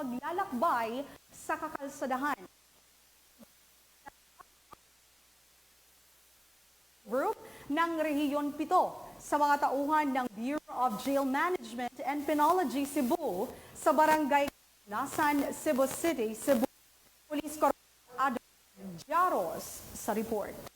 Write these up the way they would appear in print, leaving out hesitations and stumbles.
paglalakbay sa kakalsadahan. Group ng Rehiyon 7 sa mga tauhan ng Bureau of Jail Management and Penology Cebu sa Barangay Nasan, Cebu City, Cebu. Police Corporal Adam Jaros sa report.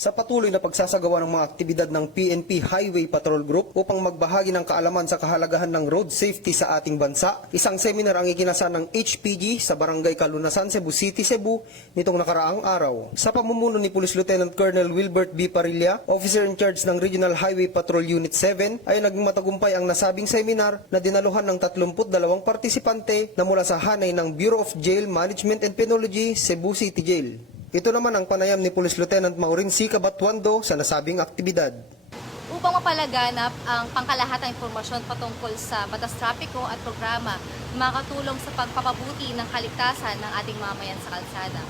Sa patuloy na pagsasagawa ng mga aktibidad ng PNP Highway Patrol Group upang magbahagi ng kaalaman sa kahalagahan ng road safety sa ating bansa, isang seminar ang ikinasa ng HPG sa Barangay Kalunasan, Cebu City, Cebu nitong nakaraang araw. Sa pamumuno ni Police Lieutenant Colonel Wilbert B. Parilla, Officer in Charge ng Regional Highway Patrol Unit 7, ay naging matagumpay ang nasabing seminar na dinaluhan ng 32 partisipante na mula sa hanay ng Bureau of Jail Management and Penology, Cebu City Jail. Ito naman ang panayam ni Police Lieutenant Maureen C. Cabatuando sa nasabing aktibidad. Upang mapalaganap ang pangkalahatang impormasyon patungkol sa batas trapiko at programa makatulong sa pagpapabuti ng kaligtasan ng ating mamayan sa kalsada.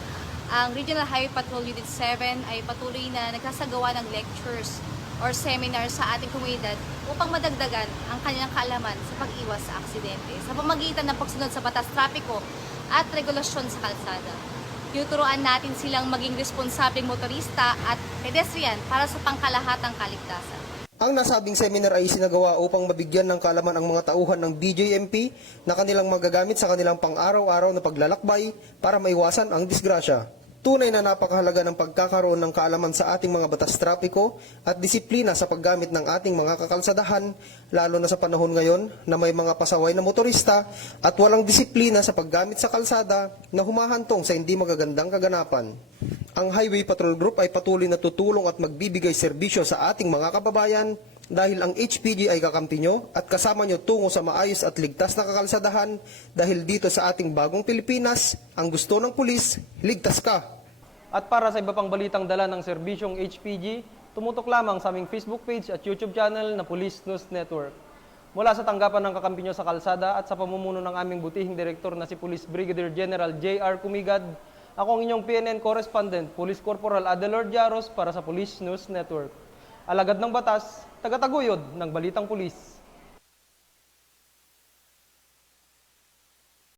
Ang Regional Highway Patrol Unit 7 ay patuloy na nagsasagawa ng lectures or seminars sa ating komunidad upang madagdagan ang kanilang kaalaman sa pag-iwas sa aksidente sa pamamagitan ng pagsunod sa batas trapiko at regulasyon sa kalsada. Tinuturuan natin silang maging responsableng motorista at pedestrian para sa pangkalahatang kaligtasan. Ang nasabing seminar ay isinagawa upang mabigyan ng kaalaman ang mga tauhan ng BJMP na kanilang magagamit sa kanilang pang-araw-araw na paglalakbay para maiwasan ang disgrasya. Tunay na napakahalaga ng pagkakaroon ng kaalaman sa ating mga batas trapiko at disiplina sa paggamit ng ating mga kakalsadahan, lalo na sa panahon ngayon na may mga pasaway na motorista at walang disiplina sa paggamit sa kalsada na humahantong sa hindi magagandang kaganapan. Ang Highway Patrol Group ay patuloy na tutulong at magbibigay serbisyo sa ating mga kababayan dahil ang HPG ay kakampi nyo at kasama nyo tungo sa maayos at ligtas na kakalsadahan dahil dito sa ating bagong Pilipinas, ang gusto ng pulis, ligtas ka. At para sa iba pang balitang dala ng serbisyong HPG, tumutok lamang sa aming Facebook page at YouTube channel na Police News Network. Mula sa tanggapan ng kakampi nyo sa kalsada at sa pamumuno ng aming butihing direktor na si Police Brigadier General J.R. Kumigad, ako ang inyong PNN correspondent, Police Corporal Adelord Jaros para sa Police News Network. Alagad ng batas, tagataguyod ng Balitang Pulis.